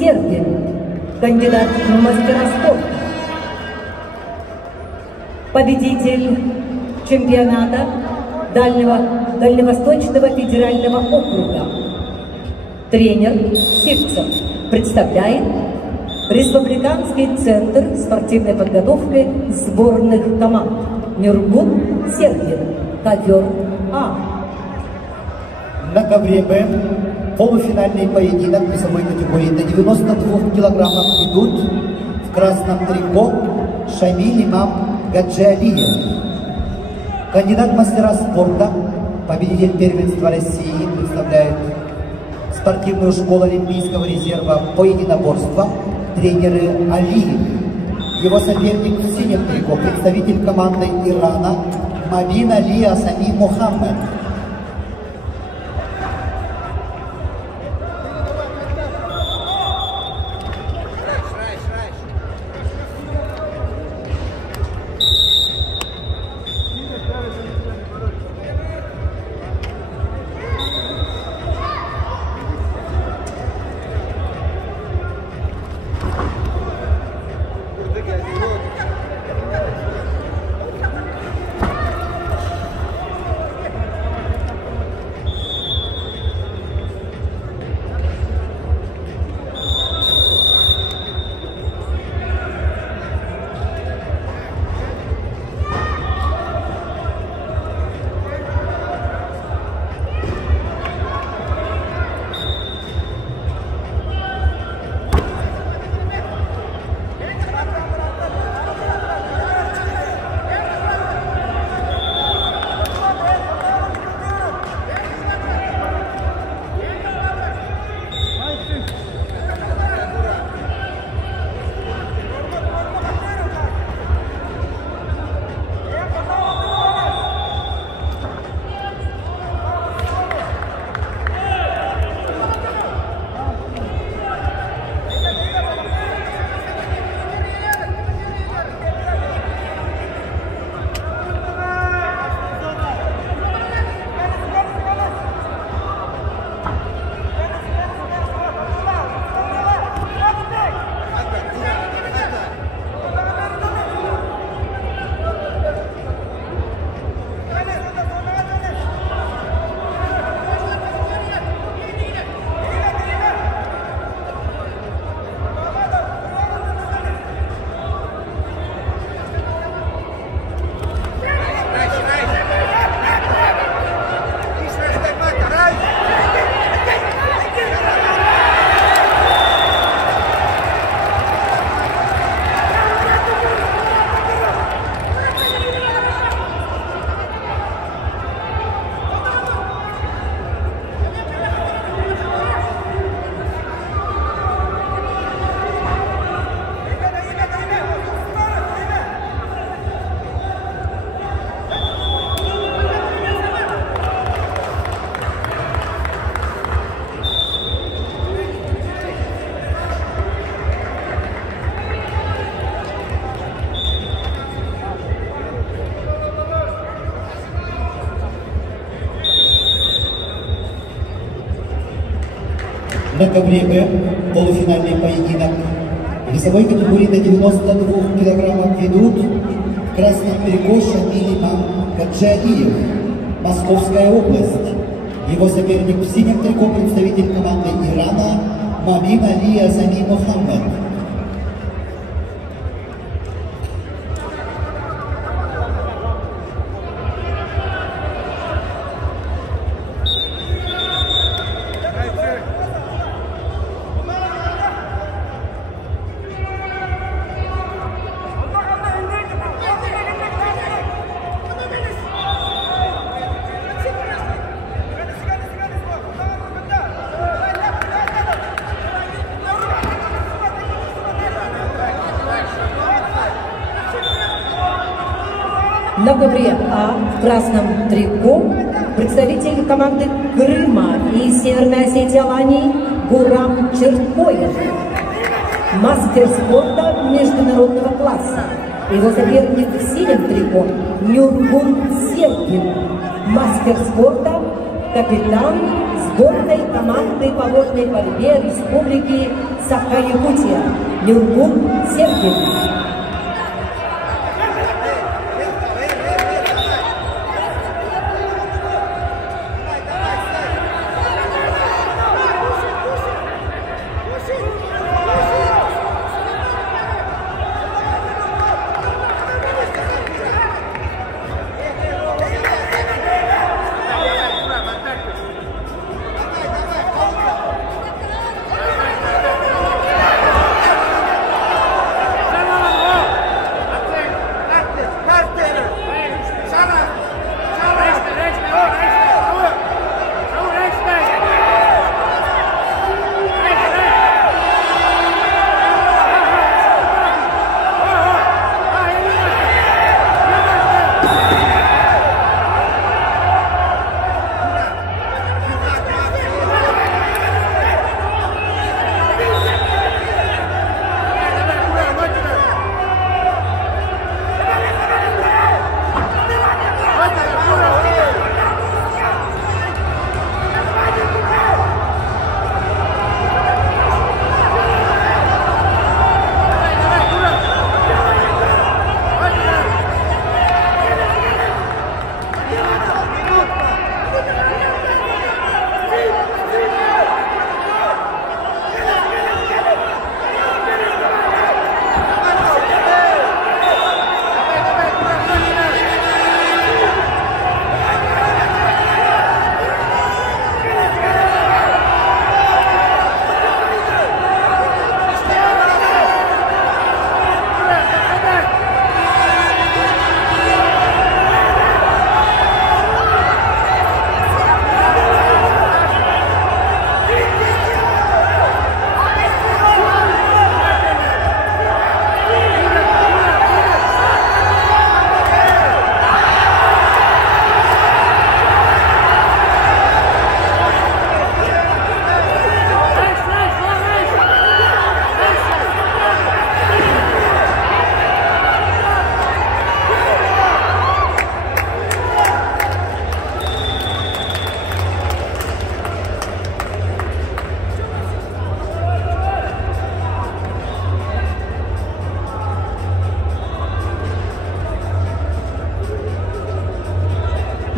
Сергин, кандидат в мастера спорта. Победитель чемпионата Дальневосточного федерального округа. Тренер Сивцев представляет Республиканский центр спортивной подготовки сборных команд. Нюргун Сергин, ковер А. На ковре Б полуфинальный поединок весовой категории до 92 килограммов идут в красном трико Шамиль Имам Гаджиалиев. Кандидат в мастера спорта, победитель первенства России, представляет спортивную школу Олимпийского резерва по единоборству, тренеры Алиев. Его соперник в синем трико, представитель команды Ирана Мабин Али Асами Мухаммед. На ковре Б полуфинальный поединок весовой категории до 92 килограммов ведут в красном трико Шамиль Имам Гаджиалиев, Московская область. Его соперник в синем трико, представитель команды Ирана Мабин Али Асами Мухаммед. На ковре А в красном трико представитель команды Крыма и Северной Осетии Алании Гурам Черткоев. Мастер спорта международного класса. Его соперник в синем трико Нюргун Сергин. Мастер спорта, капитан сборной команды по водной борьбе Республики Саха-Якутия Нюргун Сергей.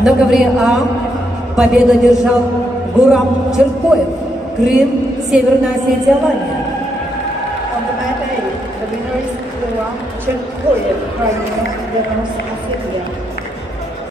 На ковре А победу одержал Гурам Черткоев, Крым, Северная Осетия, Алания. On the mat A, the winner is Guram Chertkoyev, Crimea, Sеверная Осетия.